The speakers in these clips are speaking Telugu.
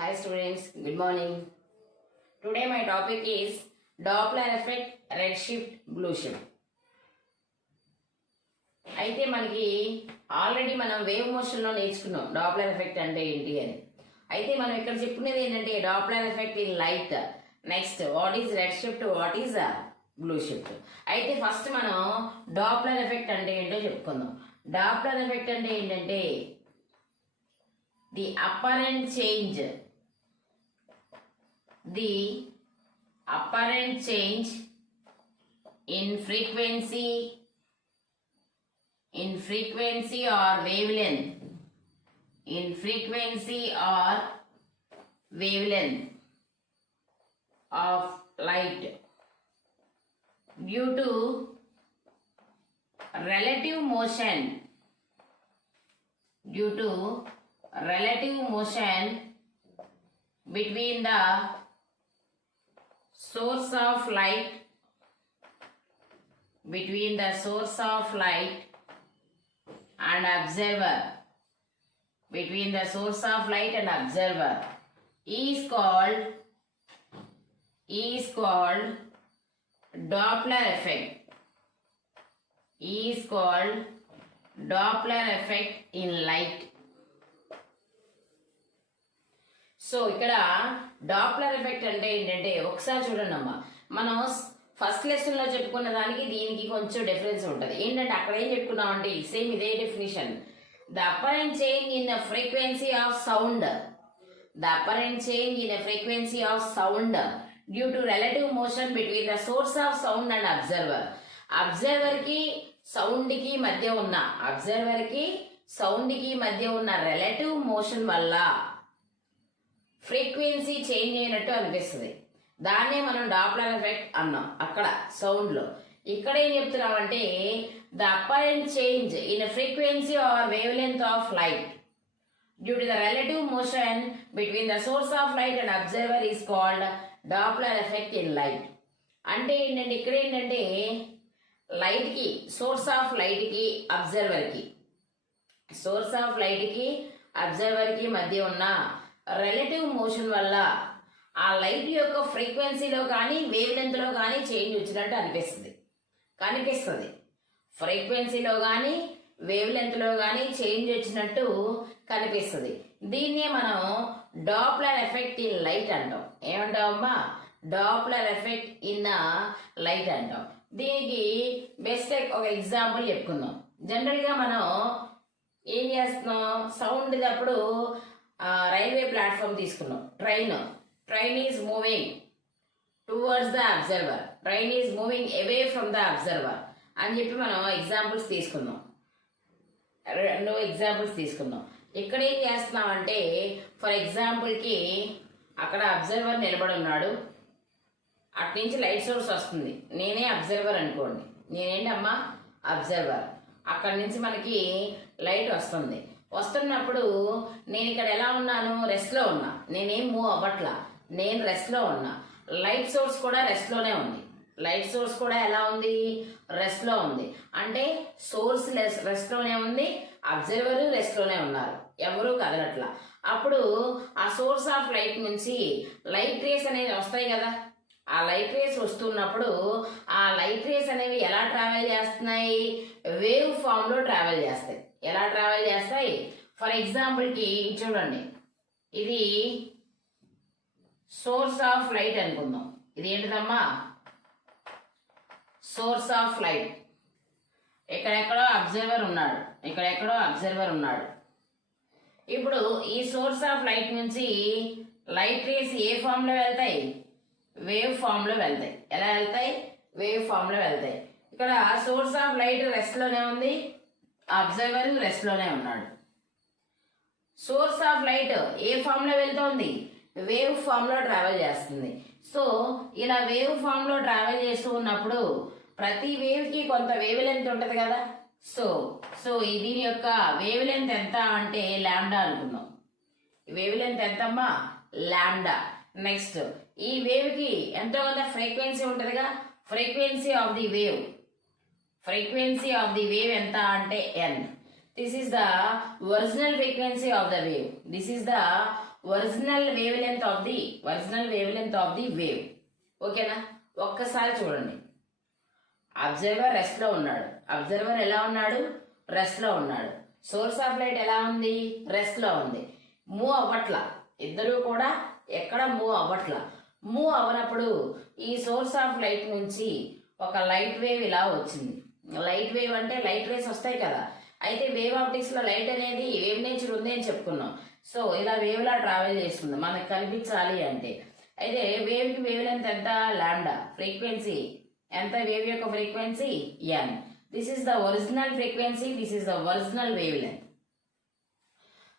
Hi students, good morning. Today my topic is Doppler effect, redshift, blueshift. అయితే మనకి ఆల్రెడీ మనం వేవ్ మోషన్లో నేర్చుకున్నాం డాప్లర్ ఎఫెక్ట్ అంటే ఏంటి అని. అయితే మనం ఇక్కడ చెప్పుకునేది ఏంటంటే Doppler effect in light. Next what is red shift, what is blue shift. అయితే ఫస్ట్ మనం డాప్లర్ ఎఫెక్ట్ అంటే ఏంటో చెప్పుకుందాం. డాప్లర్ ఎఫెక్ట్ అంటే ఏంటంటే the apparent change in frequency or wavelength of light due to relative motion between the source of light and observer is called Doppler effect in light. So ఇక్కడ డాప్లర్ ఎఫెక్ట్ అంటే ఏంటంటే ఒకసారి చూడండి అమ్మా, మనం ఫస్ట్ లెసన్ లో చెప్పుకున్న దానికి దీనికి కొంచెం డిఫరెన్స్ ఉంటుంది. ఏంటంటే అక్కడ ఏం చెప్పుకున్నాం అంటే సేమ్ ఇదే definition. The apparent change in frequency of sound due to relative motion between the source of sound and observer కి సౌండ్ కి మధ్య ఉన్న రిలేటివ్ మోషన్ వల్ల ఫ్రీక్వెన్సీ చేంజ్ అయినట్టు అనిపిస్తుంది. దాన్నే మనం డాప్లర్ ఎఫెక్ట్ అన్నాం అక్కడ సౌండ్ లో. ఇక్కడ ఏం చెప్తున్నామంటే the apparent change in frequency or wave length of light due to the relative motion between the source of light and observer is called Doppler effect in light. అంటే ఏంటంటే ఇక్కడ ఏంటంటే లైట్ కి సోర్స్ ఆఫ్ లైట్ కి అబ్జర్వర్ కి మధ్య ఉన్న రిలేటివ్ మోషన్ వల్ల ఆ లైట్ యొక్క ఫ్రీక్వెన్సీలో కానీ వేవ్ లెంత్ లో కానీ చేంజ్ వచ్చినట్టు కనిపిస్తుంది. ఫ్రీక్వెన్సీలో కానీ వేవ్ లెంత్ లో కానీ చేంజ్ వచ్చినట్టు కనిపిస్తుంది. దీన్నే మనం డాప్లర్ ఎఫెక్ట్ ఇన్ లైట్ అంటాం. ఏమంటావమ్మా? డాప్లర్ ఎఫెక్ట్ ఇన్ లైట్ అంటాం. దీనికి బెస్ట్ ఒక ఎగ్జాంపుల్ చెప్పుకుందాం. జనరల్ గా మనం ఏం చేస్తున్నాం, సౌండ్ అప్పుడు రైల్వే ప్లాట్ఫామ్ తీసుకున్నాం. Train is moving towards the observer, train is moving away from the observer అని చెప్పి మనం ఎగ్జాంపుల్స్ తీసుకుందాం. ఇక్కడ ఏం చేస్తున్నాం అంటే ఫర్ ఎగ్జాంపుల్కి అక్కడ అబ్జర్వర్ నిలబడి ఉన్నాడు, అటు నుంచి లైట్ సోర్స్ వస్తుంది. నేనే అబ్జర్వర్ అనుకోండి, నేనేంటమ్మా అబ్జర్వర్. అక్కడి నుంచి మనకి లైట్ వస్తున్నప్పుడు నేను ఇక్కడ ఎలా ఉన్నాను, రెస్ట్లో ఉన్నా. నేనేం మూవ్ అవ్వట్లా, నేను రెస్ట్లో ఉన్నా. లైట్ సోర్స్ కూడా రెస్ట్లోనే ఉంది. ఎలా ఉంది? రెస్ట్లో ఉంది. అంటే సోర్స్ రెస్ట్లోనే ఉంది, అబ్జర్వర్ రెస్ట్లోనే ఉన్నారు, ఎవరూ కదలట్లా. అప్పుడు ఆ సోర్స్ ఆఫ్ లైట్ నుంచి లైట్ రేస్ అనేవి వస్తాయి కదా. ఆ లైట్ రేస్ వస్తున్నప్పుడు ఆ లైట్ రేస్ అనేవి ఎలా ట్రావెల్ చేస్తున్నాయి? వేవ్ ఫామ్ లో ట్రావెల్ చేస్తాయి. ఎలా ట్రావెల్ చేస్తాయి? ఫర్ ఎగ్జాంపుల్కి చూడండి, ఇది సోర్స్ ఆఫ్ లైట్ అనుకుందాం. ఇది ఏంటిదమ్మా? Source of light. ఎక్కడెక్కడో అబ్జర్వర్ ఉన్నాడు. ఇప్పుడు ఈ సోర్స్ ఆఫ్ లైట్ నుంచి లైట్ రేస్ ఏ ఫామ్ లో వెళ్తాయి? వేవ్ ఫామ్ లో వెళ్తాయి. ఎలా వెళ్తాయి? వేవ్ ఫామ్ లో వెళ్తాయి. ఇక్కడ సోర్స్ ఆఫ్ లైట్ రెస్ట్ లోనే ఉంది, అబ్జర్వర్ రెస్ట్ లోనే ఉన్నాడు. సోర్స్ ఆఫ్ లైట్ ఏ ఫామ్ లో వెళ్తోంది? వేవ్ ఫామ్ లో ట్రావెల్ చేస్తుంది. సో ఇలా వేవ్ ఫామ్ లో ట్రావెల్ చేస్తూ ఉన్నప్పుడు ప్రతి వేవ్ కి కొంత వేవ్ లెంత్ ఉంటది కదా. సో దీని యొక్క వేవ్ లెంత్ ఎంత అంటే లాంబ్డా అనుకుందాం. వేవ్ లెంత్ ఎంతమ్మా? లాంబ్డా. నెక్స్ట్ ఈ వేవ్ కి ఎంతో కొంత ఫ్రీక్వెన్సీ ఉంటదిగా. ఫ్రీక్వెన్సీ ఆఫ్ ది వేవ్ ఎంత అంటే n. this is the original frequency of the wave. This is the original wavelength of the wave. ఓకేనా? ఒక్కసారి చూడండి. అబ్జర్వర్ రెస్ట్ లో ఉన్నాడు. అబ్జర్వర్ ఎలా ఉన్నాడు? రెస్ట్ లో ఉన్నాడు. సోర్స్ ఆఫ్ లైట్ ఎలా ఉంది? రెస్ట్ లో ఉంది. మూవ్ అవ్వట్లా. ఇద్దరు కూడా ఎక్కడ మూవ్ అవ్వట్లా. మూవ్ అవ్వనప్పుడు ఈ సోర్స్ ఆఫ్ లైట్ నుంచి ఒక లైట్ వేవ్ ఇలా వచ్చింది. లైట్ వేవ్ అంటే లైట్ రేస్ వస్తాయి కదా. అయితే వేవ్ ఆప్టిక్స్ లో లైట్ అనేది వేవ్ నేచర్ ఉంది అని చెప్పుకున్నాం. సో ఇలా వేవ్ లా ట్రావెల్ చేస్తుంది మనకు కనిపించాలి అంటే. అయితే వేవ్ కి వేవ్ లెంత్ ఎంత? లాండా. ఫ్రీక్వెన్సీ ఎంత? వేవ్ యొక్క frequency N. This is the original frequency, this is the original wave length.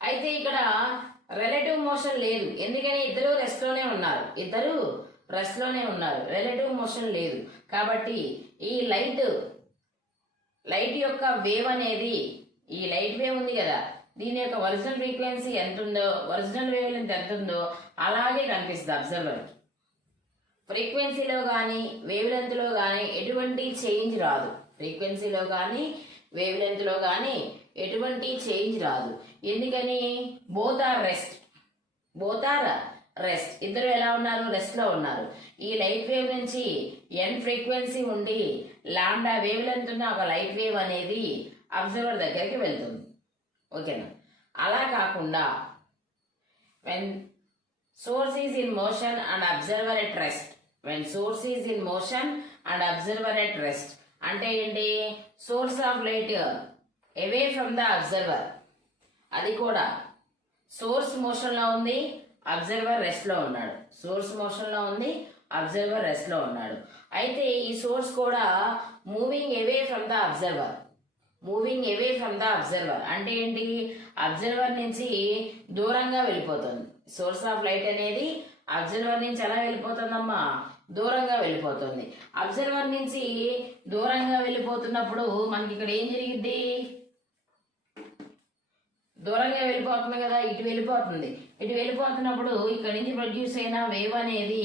అయితే ఇక్కడ రిలేటివ్ మోషన్ లేదు. ఎందుకని? ఇద్దరు రెస్ట్ లోనే ఉన్నారు. రిలేటివ్ మోషన్ లేదు. కాబట్టి ఈ లైట్ యొక్క వేవ్ అనేది, ఈ లైట్ వేవ్ ఉంది కదా, దీని యొక్క ఒరిజినల్ ఫ్రీక్వెన్సీ ఎంత ఉందో, ఒరిజినల్ వేవ్ లెంత్ ఎంత ఉందో అలాగే కనిపిస్తుంది అబ్జర్వర్. ఫ్రీక్వెన్సీలో కానీ వేవ్ లెంత్ లో కానీ ఎటువంటి చేంజ్ రాదు. ఫ్రీక్వెన్సీలో కానీ వేవ్ లెంత్ లో కానీ ఎటువంటి చేంజ్ రాదు. ఎందుకని? Both are rest. ఇద్దరు ఎలా ఉన్నారు? రెస్ట్ లో ఉన్నారు. ఈ లైట్ వేవ్ నుంచి ఎన్ ఫ్రీక్వెన్సీ ఉండి లాండా వేవ్ లెంత్ ఉన్న ఒక లైట్ వేవ్ అనేది అబ్జర్వర్ దగ్గరికి వెళ్తుంది. ఓకేనా? అలా కాకుండా when source is in motion and observer at rest, అంటే ఏంటి? Source of light away from the observer, అది కూడా సోర్స్ మోషన్ లో ఉంది, అబ్జర్వర్ రెస్ట్ లో ఉన్నాడు. అయితే ఈ సోర్స్ కూడా moving away from the observer. అంటే ఏంటి? అబ్జర్వర్ నుంచి దూరంగా వెళ్ళిపోతుంది. సోర్స్ ఆఫ్ లైట్ అనేది అబ్జర్వర్ నుంచి ఎలా వెళ్ళిపోతుందమ్మా? దూరంగా వెళ్ళిపోతుంది. అబ్జర్వర్ నుంచి దూరంగా వెళ్ళిపోతున్నప్పుడు మనకి ఇక్కడ ఏం జరిగింది? దూరంగా వెళ్ళిపోతుంది కదా, ఇటు వెళ్ళిపోతున్నప్పుడు ఇక్కడ నుంచి ప్రొడ్యూస్ అయిన వేవ్ అనేది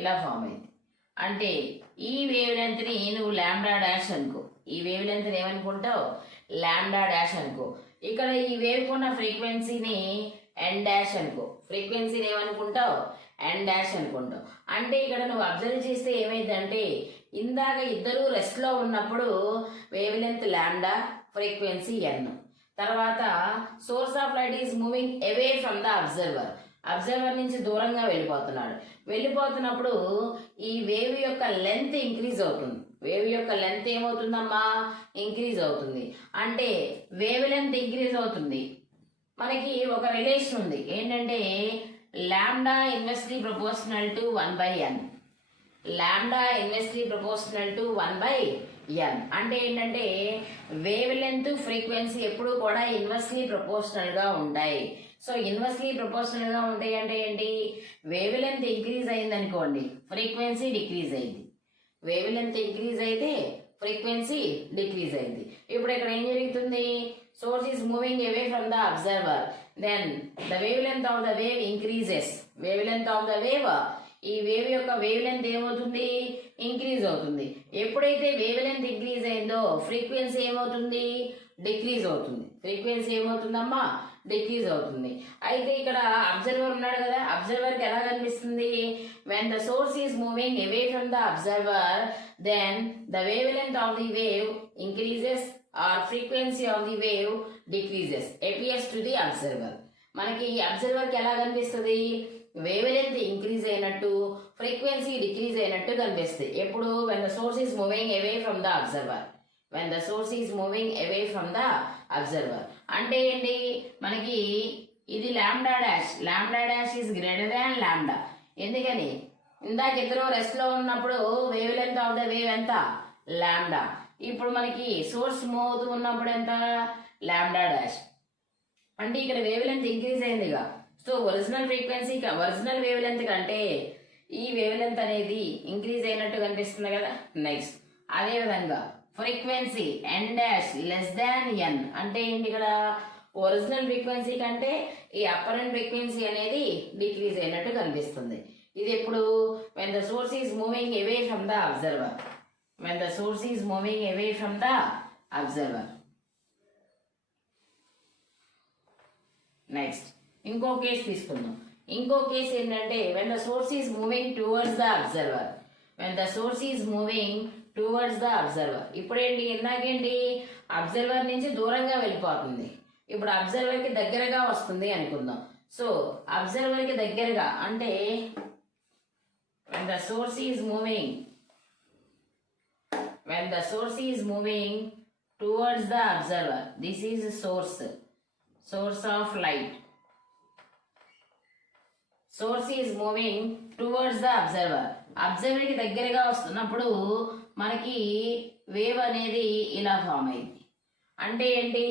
ఇలా ఫామ్ అయింది. అంటే ఈ వేవ్ లెంత్ ని నువ్వు లాంబ్డా డాష్ అనుకో. ఈ వేవ్ లెంత్ ఏమనుకుంటావు? లాంబ్డా డాష్ అనుకో. ఇక్కడ ఈ వేవ్ ఉన్న ఫ్రీక్వెన్సీని ఎన్ డాష్ అనుకో. ఫ్రీక్వెన్సీని ఏమనుకుంటావు? ఎన్ డాష్ అనుకుంటావు. అంటే ఇక్కడ నువ్వు అబ్జర్వ్ చేస్తే ఏమైందంటే, ఇందాక ఇద్దరు రెస్ట్ లో ఉన్నప్పుడు వేవ్ లెంత్ లాంబ్డా, ఫ్రీక్వెన్సీ ఎన్. తర్వాత source of light is moving away from the observer నుంచి దూరంగా వెళ్ళిపోతున్నప్పుడు ఈ వేవ్ యొక్క లెంత్ ఇంక్రీజ్ అవుతుంది. ఏమవుతుందమ్మా? ఇంక్రీజ్ అవుతుంది. అంటే వేవ్ లెంత్ ఇంక్రీజ్ అవుతుంది. మనకి ఒక రిలేషన్ ఉంది. ఏంటంటే lambda inversely proportional to 1/n. అంటే ఏంటంటే వేవ్ లెంత్ ఫ్రీక్వెన్సీ ఎప్పుడు కూడా ఇన్వర్స్లీ ప్రపోర్షనల్ గా ఉంటాయి. సో ఇన్వర్స్లీ ప్రపోర్షనల్ గా ఉంటాయి అంటే ఏంటి? వేవ్ లెంత్ ఇంక్రీజ్ అయింది అనుకోండి, ఫ్రీక్వెన్సీ డిక్రీజ్ అయింది. వేవ్ లెంత్ ఇంక్రీజ్ అయితే ఫ్రీక్వెన్సీ డిక్రీజ్ అయింది. ఇప్పుడు ఇక్కడ ఏం జరుగుతుంది? Source is moving away from the observer, then the wave length of the wave increases. ఈ వేవ్ యొక్క వేవ్ లెంత్ ఏమవుతుంది? ఇంక్రీజ్ అవుతుంది. ఎప్పుడైతే వేవ్ లెంత్ ఇంక్రీజ్ అయిందో ఫ్రీక్వెన్సీ ఏమవుతుంది? డిక్రీజ్ అవుతుంది. డిక్రీజ్ అవుతుంది. అయితే ఇక్కడ అబ్జర్వర్ ఉన్నాడు కదా, అబ్జర్వర్ కి ఎలా కనిపిస్తుంది? when the source is moving away from the observer, then the wavelength of the wave increases or frequency of the wave decreases, appears to the observer. మనకి అబ్జర్వర్ కి ఎలా కనిపిస్తుంది? వేవ్ లెంత్ ఇంక్రీజ్ అయినట్టు, ఫ్రీక్వెన్సీ డిక్రీజ్ అయినట్టు కనిపిస్తుంది. ఎప్పుడు? when the source is moving away from the observer. అంటే ఏంటి? మనకి ఇది lambda dash is greater than lambda. ఎందుకని? ఇందాక ఇద్దరు రెస్ట్ లో ఉన్నప్పుడు wave length of the wave ఎంత? లాంబ్డా. ఇప్పుడు మనకి సోర్స్ మూవ్ అవుతూ ఉన్నప్పుడు ఎంత? Lambda dash. అంటే ఇక్కడ వేవ్ లెంత్ ఇంక్రీజ్ అయిందిగా. సో ఒరిజినల్ వేవ్ లెంత్ కంటే ఈ వేవ్ లెంత్ అనేది ఇంక్రీజ్ అయినట్టు కనిపిస్తుంది కదా. నెక్స్ట్ అదే విధంగా ఫ్రీక్వెన్సీ ఎన్ డాష్ లెస్ దాన్ ఎన్. అంటే ఏంటి? ఇక్కడ ఒరిజినల్ ఫ్రీక్వెన్సీ కంటే ఈ అప్పరెంట్ ఫ్రీక్వెన్సీ అనేది డిక్రీజ్ అయినట్టు కనిపిస్తుంది. ఇది ఎప్పుడు? when the source is moving away from the observer. Next ఇంకో కేసు తీసుకుందాం. ఇంకో కేసు ఏంటంటే when the source is moving towards the observer. When the source is moving towards the observer. ఇప్పుడేంటి, ఇందాకేంటి, అబ్జర్వర్ నుంచి దూరంగా వెళ్ళిపోతుంది. ఇప్పుడు అబ్జర్వర్ కి దగ్గరగా వస్తుంది అనుకుందాం. సో అబ్జర్వర్ కి దగ్గరగా అంటే when the source is moving towards the observer, this is source of light. Source is moving towards the observer. Observer కి దగ్గరగా వస్తున్నప్పుడు మనకి వేవ్ అనేది ఇలా ఫామ్ అయింది. అంటే ఏంటి,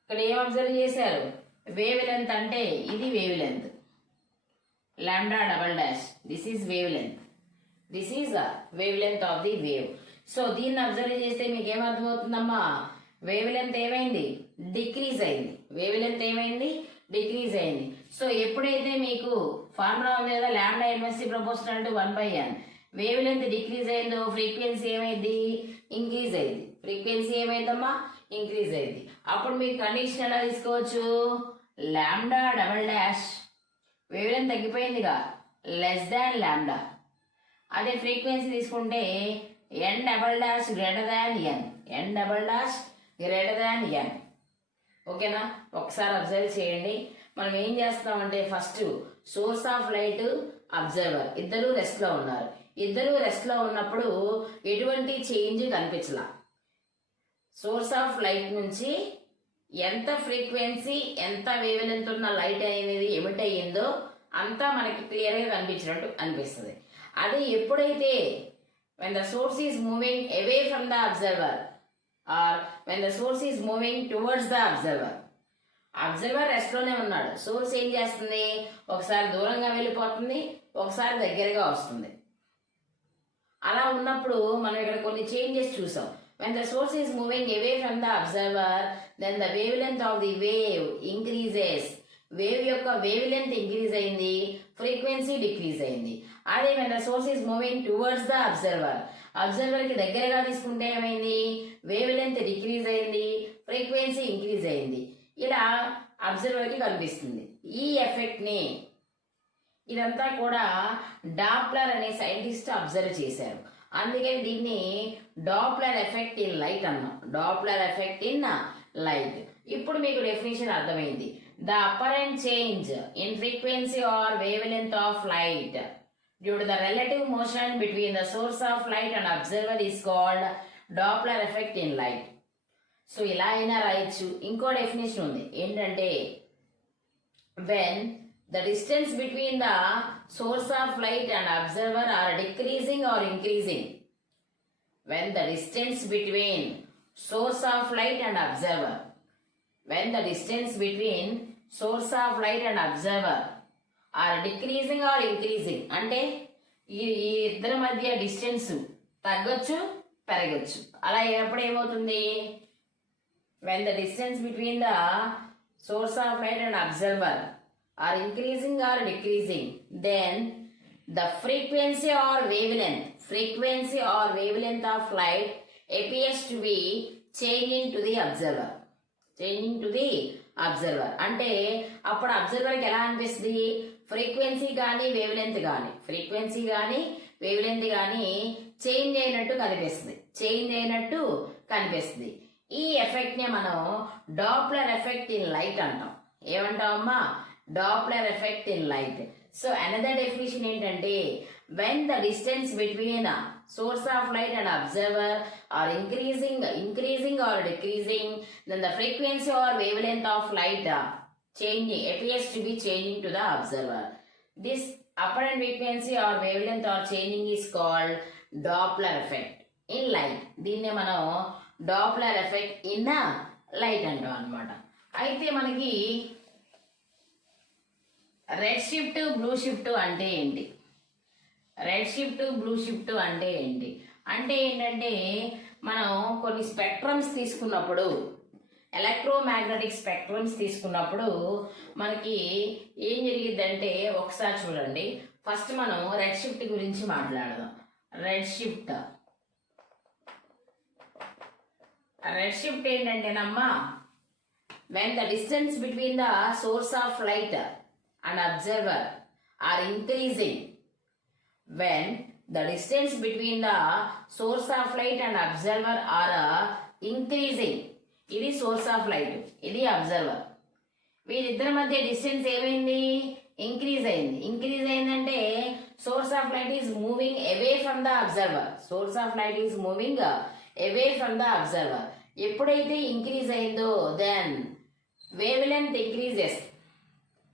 ఇక్కడ ఏం అబ్జర్వ్ చేశారు, వేవ్ లెంత్ అంటే ఇది wave length lambda double dash, this is wavelength, this is the wavelength of the wave. So దీన్ని అబ్జర్వ్ చేస్తే మీకు ఏమర్థమవుతుందమ్మా, వేవ్ లెంత్ ఏమైంది, డిక్రీజ్ అయింది. వేవ్ లెంత్ ఏమైంది, డిక్రీజ్ అయింది. సో ఎప్పుడైతే మీకు ఫార్ములా ఉంది కదా, lambda inversely proportional to 1/n, wavelength decrease అయిందో ఫ్రీక్వెన్సీ ఏమైంది, ఇంక్రీజ్ అయింది. ఫ్రీక్వెన్సీ ఏమైందమ్మా, ఇంక్రీజ్ అయింది. అప్పుడు మీకు కండిషన్ ఎలా తీసుకోవచ్చు, lambda double dash wavelength తగ్గిపోయిందిగా, లెస్ దాన్ లాంబ్డా. అదే ఫ్రీక్వెన్సీ తీసుకుంటే N double dash greater than N, N double dash greater than N. ఓకేనా, ఒకసారి అబ్జర్వ్ చేయండి. మనం ఏం చేస్తామంటే first source of light, observer ఇద్దరు రెస్ట్ లో ఉన్నారు. ఇద్దరు రెస్ట్ లో ఉన్నప్పుడు ఎటువంటి చేంజ్ కనిపించలా. సోర్స్ ఆఫ్ లైట్ నుంచి ఎంత ఫ్రీక్వెన్సీ, ఎంత వేవ్ లెంత్ ఉన్న లైట్ అనేది ఎమిట్ అయ్యిందో అంతా మనకి క్లియర్ గా కనిపించినట్టు అనిపిస్తుంది. అది ఎప్పుడైతే when the source is moving away from the observer or when the source is moving towards the observer, observer rest లోనే ఉన్నాడు, సోర్స్ ఏం చేస్తుంది, ఒకసారి దూరంగా వెళ్ళిపోతుంది, ఒకసారి దగ్గరగా వస్తుంది. అలా ఉన్నప్పుడు మనం ఇక్కడ కొన్ని చేంజెస్ చూసాం. When the source is moving away from the observer, then the wavelength of the wave increases. Wave యొక్క వేవ్ లెంత్ ఇంక్రీజ్ అయింది, ఫ్రీక్వెన్సీ డిక్రీజ్ అయింది. అదే when the source is moving towards the observer, observer కి దగ్గరగా తీసుకుంటే ఏమైంది, వేవ్ లెంత్ డిక్రీజ్ అయింది, ఫ్రీక్వెన్సీ ఇంక్రీజ్ అయింది. ఇలా అబ్జర్వర్ కి కనిపిస్తుంది. ఈ ఎఫెక్ట్ ని ఇదంతా కూడా డాప్లర్ అనే సైంటిస్ట్ అబ్జర్వ్ చేశారు. అందుకని దీన్ని డాప్లర్ ఎఫెక్ట్ ఇన్ లైట్ అన్నాం. Doppler effect in light. ఇప్పుడు మీకు డెఫినేషన్ అర్థమైంది. The apparent change in frequency or wave length of light due to the relative motion between the source of light and observer is called Doppler effect in light. So ఇలా అయినా రాయొచ్చు. ఇంకో డెఫినేషన్ ఉంది ఏంటంటే, when the distance between the source of light and observer are decreasing or increasing. When the distance between source of light and observer, when the distance between source of light and observer are decreasing or increasing, అంటే ఈ ఇద్దరి మధ్య డిస్టెన్స్ తగ్గొచ్చు పెరగచ్చు. అలా అయినప్పుడు ఏమవుతుంది, when the distance between the source of light and observer are increasing or decreasing, then the frequency or wavelength of light appears to be changing to the observer. అంటే అప్పుడు అబ్జర్వర్ కి ఎలా అనిపిస్తుంది, ఫ్రీక్వెన్సీ కానీ వేవ్ లెంత్ కానీ చేంజ్ అయినట్టు కనిపిస్తుంది. ఈ ఎఫెక్ట్ ని మనం డాప్లర్ ఎఫెక్ట్ ఇన్ లైట్ అంటాం. ఏమంటామమ్మా, Doppler effect in light. So another definition ఏంటంటే, when the distance between a source of light and observer are increasing or decreasing, then the frequency or wavelength of light appears to be changing to the observer. This apparent frequency or wavelength or changing is called Doppler effect in light. దీన్నే మనం డాప్లర్ ఎఫెక్ట్ ఇన్ లైట్ అంటాం అనమాట. అయితే మనకి రెడ్ షిఫ్ట్, బ్లూ షిఫ్ట్ అంటే ఏంటి, అంటే ఏంటంటే మనం కొన్ని స్పెక్ట్రమ్స్ తీసుకున్నప్పుడు, ఎలక్ట్రోమాగ్నెటిక్ స్పెక్ట్రమ్స్ తీసుకున్నప్పుడు మనకి ఏం జరిగిద్దంటే, ఒకసారి చూడండి. ఫస్ట్ మనం రెడ్ షిఫ్ట్ గురించి మాట్లాడదాం. రెడ్ షిఫ్ట్ ఏంటంటేనమ్మా, when the distance between the source of light and observer are increasing, when the distance between the source of light and observer are increasing, ఇది సోర్స్ ఆఫ్ లైట్, ఇది అబ్జర్వర్. వీరిద్దరి మధ్య డిస్టెన్స్ ఏమైంది? ఇంక్రీజ్ అయింది. ఇంక్రీజ్ అయిందంటే source of light is moving away from the observer. Source of light is moving away from the observer. ఎప్పుడైతే ఇంక్రీజ్ అయిందో then wave length increases,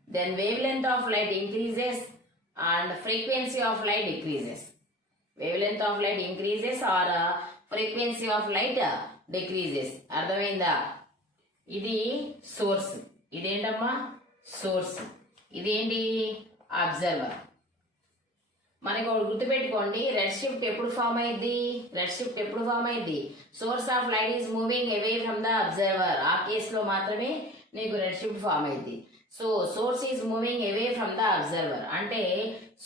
then wavelength of light increases and frequency of light decreases. Wavelength of light increases or frequency of light decreases. అర్థమైందా? ఇది సోర్స్, ఇదేంటమ్మా సోర్స్, ఇదేంటి అబ్జర్వర్. మనకి ఒకటి గుర్తుపెట్టుకోండి, రెడ్ షిఫ్ట్ ఎప్పుడు ఫామ్ అయింది? రెడ్ షిఫ్ట్ ఎప్పుడు ఫామ్ అయింది? Source of light is moving away from the observer. ఆ కేసులో మాత్రమే నీకు రెడ్ షిఫ్ట్ ఫామ్ అయింది. So source is moving away from the observer అంటే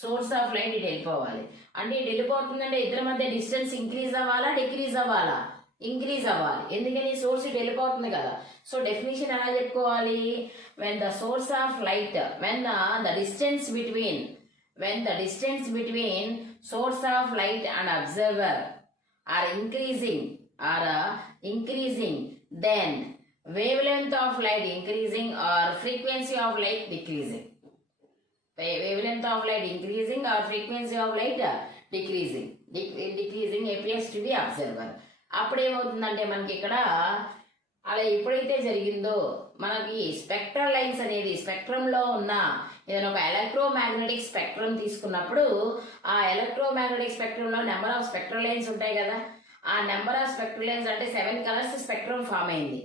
సోర్స్ ఆఫ్ లైట్ ఇటు వెళ్ళిపోవాలి. అంటే ఇటు వెళ్ళిపోతుందంటే ఇద్దరి మధ్య డిస్టెన్స్ ఇంక్రీజ్ అవ్వాలా డిక్రీజ్ అవ్వాలా? ఇంక్రీజ్ అవ్వాలి. ఎందుకని? సోర్స్ ఇటు వెళ్ళిపోతుంది కదా. సో డెఫినేషన్ ఎలా చెప్పుకోవాలి? When the source of light, when the distance between source of light and observer are increasing, then wavelength of light increasing or frequency of light decreasing. Wavelength of light increasing or frequency of light decreasing. Decreasing appears to the observer. అప్పుడు ఏమవుతుందంటే మనకి ఇక్కడ అలా ఎప్పుడైతే జరిగిందో మనకి స్పెక్ట్రల్ లైన్స్ అనేది స్పెక్ట్రంలో ఉన్న ఏదైనా ఒక ఎలక్ట్రోమాగ్నెటిక్ స్పెక్ట్రమ్ తీసుకున్నప్పుడు ఆ ఎలక్ట్రోమాగ్నెటిక్ స్పెక్ట్రంలో నెంబర్ ఆఫ్ స్పెక్ట్రల్ లైన్స్ ఉంటాయి కదా. ఆ నెంబర్ ఆఫ్ స్పెక్ట్రల్ లైన్స్ అంటే 7 కలర్స్ స్పెక్ట్రమ్ ఫామ్ అయింది.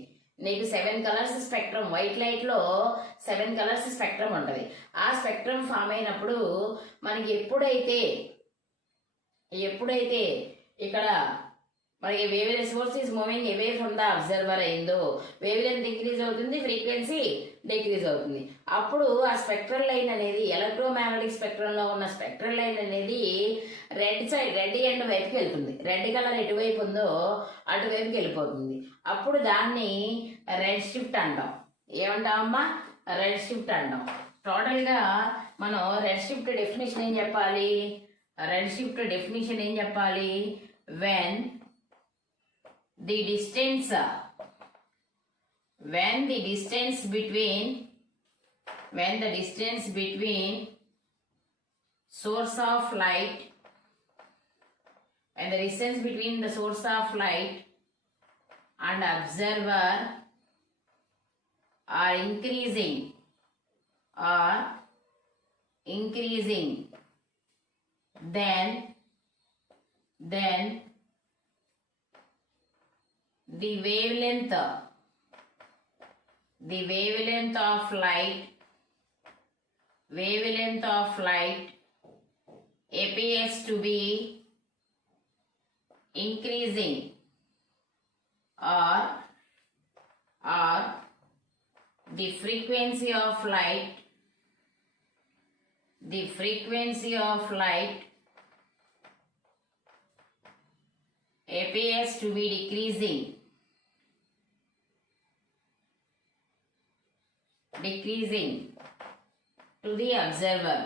నీకు 7 కలర్స్ స్పెక్ట్రమ్, వైట్ లైట్ లో 7 కలర్స్ స్పెక్ట్రమ్ ఉంటుంది. ఆ స్పెక్ట్రమ్ ఫామ్ అయినప్పుడు మనకి ఎప్పుడైతే ఇక్కడ మనకి wave source is moving away from the observer అయిందో వేవ్ లెంత్ ఇంక్రీజ్ అవుతుంది, ఫ్రీక్వెన్సీ డిక్రీజ్ అవుతుంది. అప్పుడు ఆ స్పెక్ట్రల్ లైన్ అనేది ఎలక్ట్రోమాగ్నెటిక్ స్పెక్ట్రంలో ఉన్న స్పెక్ట్రల్ లైన్ అనేది రెడ్ ఎండ్ వైపుకి వెళ్తుంది. రెడ్ కలర్ ఎటువైపు ఉందో అటువైపుకి వెళ్ళిపోతుంది. అప్పుడు దాన్ని రెడ్ షిఫ్ట్ అంటాం. ఏమంటామమ్మా? రెడ్ షిఫ్ట్ అంటాం. టోటల్గా మనం రెడ్ షిఫ్ట్ డెఫినేషన్ ఏం చెప్పాలి? రెడ్ షిఫ్ట్ డెఫినేషన్ ఏం చెప్పాలి? When the distance between source of light and the distance between the source of light and observer are increasing then the wavelength of light appears to be increasing or the frequency of light appears to be decreasing to the observer.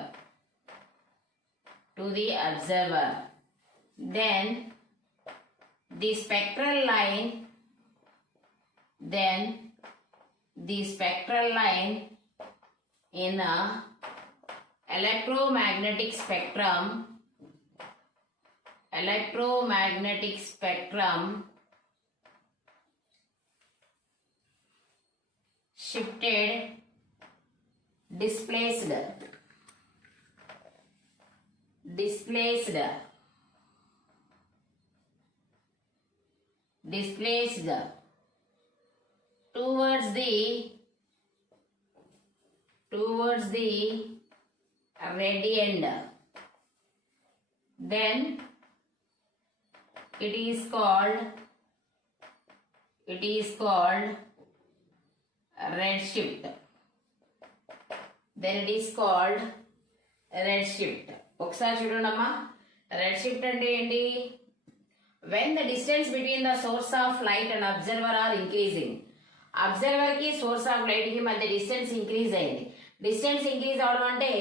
Then the spectral line in a electromagnetic spectrum shifted, displaced towards the red end, then it is called red shift. ఒకసారి చూడండమ్మా, రెడ్ షిఫ్ట్ అంటే ఏంటి? When the distance between the source of light and observer are increasing, observer కి సోర్స్ ఆఫ్ లైట్ కి మధ్య డిస్టెన్స్ ఇంక్రీజ్ అయింది. డిస్టెన్స్ ఇంక్రీజ్ అవడం అంటే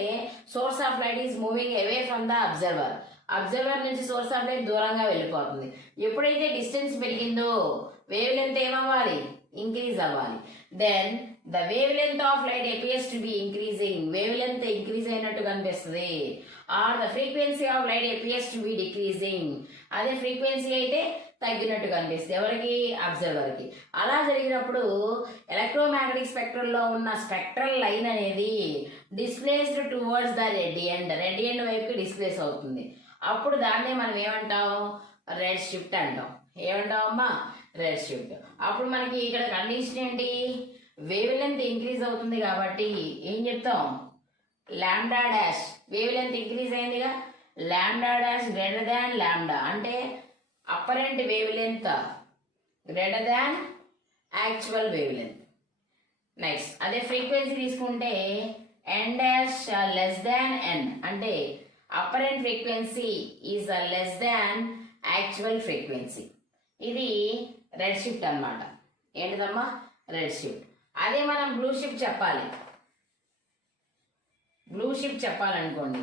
source of light is moving away from the observer. Observer నుంచి సోర్స్ ఆఫ్ లైట్ దూరంగా వెళ్ళిపోతుంది. ఎప్పుడైతే డిస్టెన్స్ పెరిగిందో వేవ్ లెంత్ ఏమవ్వాలి, ఇంక్రీజ్ అవ్వాలి. Then the wave length of light appears to be increasing. Wave length increase అయినట్టు కనిపిస్తుంది. Are the frequency of light appears to B decreasing. అదే ఫ్రీక్వెన్సీ అయితే తగ్గినట్టు కనిపిస్తుంది. ఎవరికి, అబ్జర్వర్ కి. అలా జరిగినప్పుడు ఎలక్ట్రోమాగ్నెటిక్ స్పెక్ట్రమ్ లో ఉన్న స్పెక్ట్రల్ లైన్ అనేది displaced towards the red end. Red end వైపుకి డిస్ప్లేస్ అవుతుంది. అప్పుడు దాన్నే మనం ఏమంటాం, రెడ్ షిఫ్ట్ అంటాం. ఏమంటాం అమ్మా, రెడ్ షిఫ్ట్. అప్పుడు మనకి ఇక్కడ కండిషన్ ఏంటి, వేవ్ లెంత్ ఇంక్రీజ్ అవుతుంది కాబట్టి ఏం చెప్తాం, lambda dash. Wave length increase అయిందిగా, lambda dash greater than lambda. అంటే apparent wavelength greater than actual wavelength. Next అదే ఫ్రీక్వెన్సీ తీసుకుంటే N dash less than N. అంటే apparent frequency is less than actual frequency. ఇది రెడ్ షిఫ్ట్ అన్నమాట. ఏంటిదమ్మా, రెడ్ షిఫ్ట్. అదే మనం బ్లూ షిఫ్ట్ చెప్పాలి. బ్లూ షిఫ్ట్ చెప్పాలనుకోండి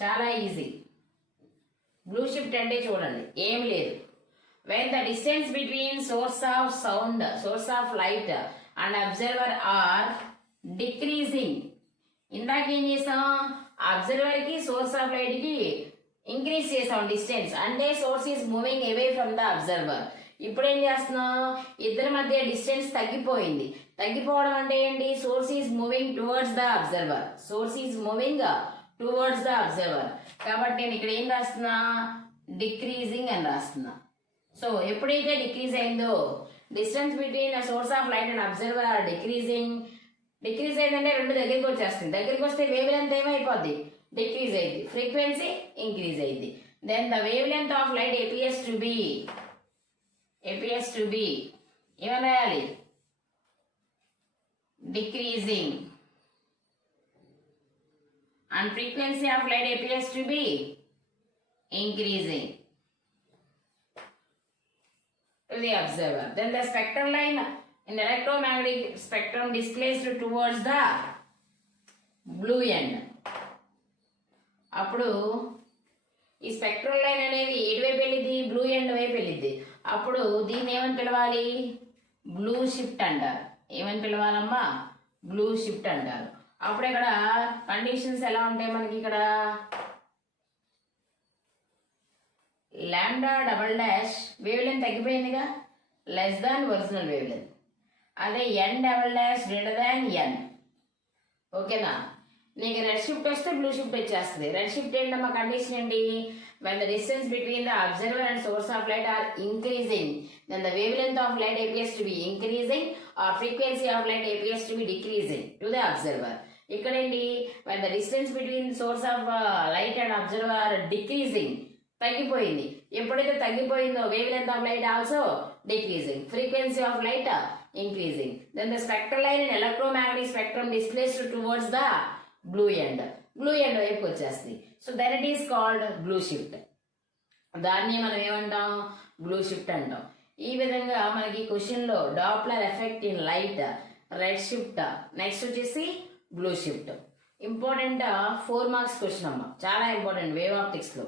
చాలా ఈజీ. బ్లూ షిఫ్ట్ అంటే చూడండి, ఏం లేదు. When the distance between source of sound, source of light and observer are decreasing. ఇందాక ఏం చేసాం, అబ్జర్వర్ కి సోర్స్ ఆఫ్ లైట్ కి ఇంక్రీజ్ చేసాం డిస్టెన్స్. అంటే source is moving away from the observer. ఇప్పుడు ఏం చేస్తున్నాం, ఇద్దరి మధ్య డిస్టెన్స్ తగ్గిపోయింది. తగ్గిపోవడం అంటే ఏంటి, source is moving towards the observer. Source is moving towards the observer. కాబట్టి నేను ఇక్కడ ఏం రాస్తున్నా, డిక్రీజింగ్ అని రాస్తున్నా. సో ఎప్పుడైతే డిక్రీజ్ అయిందో distance between source of light and observer are decreasing. Decrease అయిందంటే రెండు దగ్గరికి వచ్చేస్తుంది. దగ్గరికి వస్తే వేవ్ లెంత్ ఏమైపోద్ది, డిక్రీజ్ అయింది. ఫ్రీక్వెన్సీ ఇంక్రీజ్ అయింది. Then the wave length of light appears to be ఏమని రాయాలి, decreasing. And frequency of light appears to be increasing to the observer. Then the spectral line in the electromagnetic spectrum displaced towards the blue end. అప్పుడు ఈ స్పెక్ట్రల్ లైన్ అనేది ఎటువైపు వెళ్ళిద్ది, బ్లూ ఎండ్ వైపు వెళ్ళిద్ది. అప్పుడు దీన్ని ఏమని పిలవాలి, బ్లూ షిఫ్ట్ అంటారు. ఏమని పిలవాలమ్మా, బ్లూ షిఫ్ట్ అంటారు. అప్పుడు ఇక్కడ కండిషన్స్ ఎలా ఉంటాయి మనకి, ఇక్కడ lambda double dash wavelength తగ్గిపోయిందిగా, less than original wave length. అదే N double dash greater than N. ఓకేనా, నీకు రెడ్ షిఫ్ట్ వస్తే బ్లూ షిఫ్ట్ వచ్చేస్తుంది. రెడ్ షిఫ్ట్ ఏంటమ్మా, కండిషన్ ఏంటి, when the distance between the observer and source of light are increasing, then the wavelength of light appears to be increasing or frequency of light appears to be decreasing to the observer. ఇక్కడ ఏంటి, when the distance between source of light and observer are decreasing, తగ్గిపోయింది. ఎప్పుడైతే తగ్గిపోయిందో wave length of light also decreasing, frequency of light increasing. Then the spectral line in electromagnetic spectrum displaced towards the blue end. Blue end వైపు వచ్చేస్తుంది. So then it is called blue shift. దాన్ని మనం ఏమంటాం, బ్లూ షిఫ్ట్ అంటాం. ఈ విధంగా మనకి క్వశ్చన్ లో Doppler effect in light, red shift, next వచ్చేసి blue shift. Important 4 marks question అమ్మ, చాలా ఇంపార్టెంట్. వేవ్ ఆప్టిక్స్ లో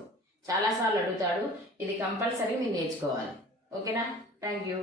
చాలా సార్లు అడుగుతాడు. ఇది కంపల్సరీ మీరు నేర్చుకోవాలి. ఓకేనా, థ్యాంక్ యూ.